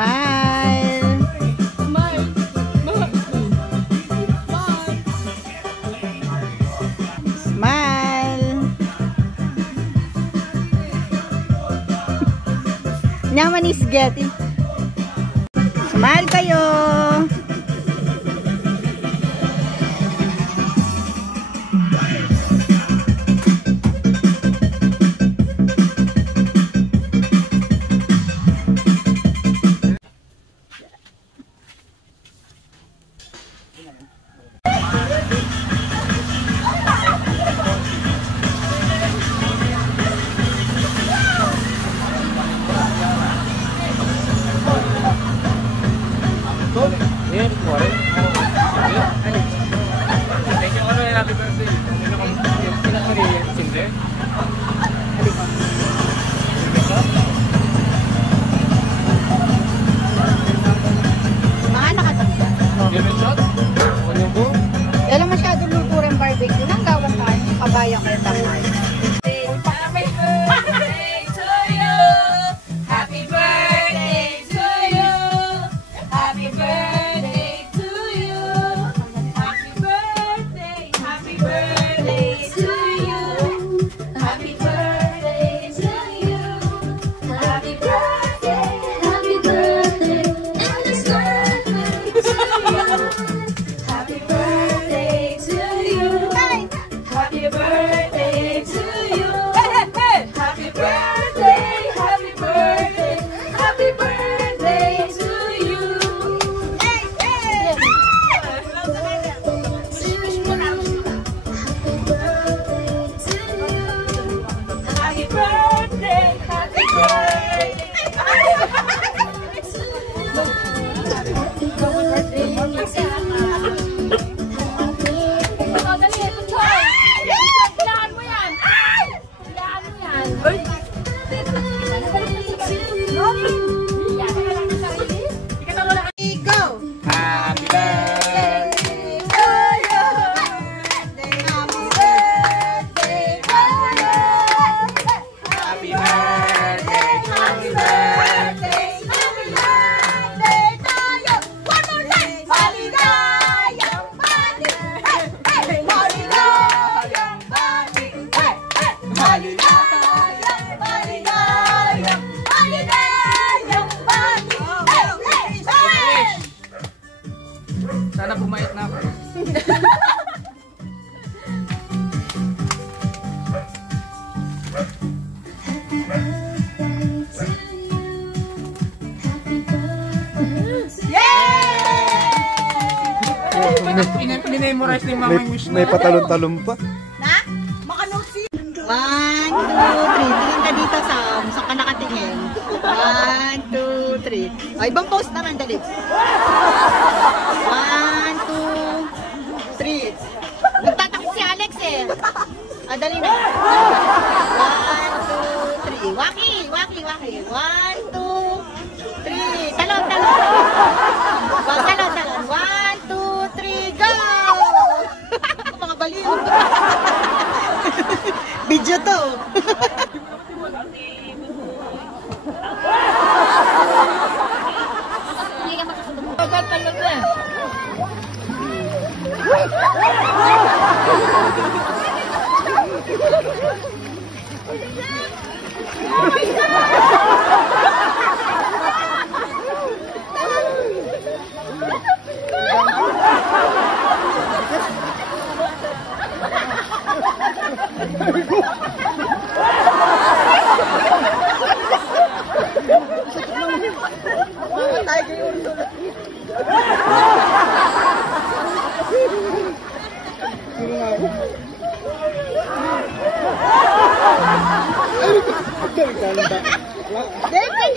Smile. Smile. Naman is getting. Smile kayo. Kabayan kayo tamay. Happy birthday to you. Happy birthday to you. Happy birthday. Happy birthday to you. Happy birthday to you. Happy birthday. Happy birthday. And this birthday to you. Happy birthday to you. Happy birthday to you. Happy birthday, happy birthday, happy birthday to you. Happy birthday, happy Sana pumayat na ako. Pina-memorize ni mama yung wish na. May patalon-talon pa. Na? Makanusi. 1, 2, 3. Tingin ka dito, Sam. Saan ka nakatingin? 1, 2, 3. O, ibang post naman, dali. 1, 2, 3. Nagtatakot si Alex eh. Dali na. 1, 2, 3. Waki, waki, waki. 1, 2, 3. Talon, talon. Talon, talon. 1, 2, 3, go! Mga baliw. Video to. Mamatay kayo. Ay,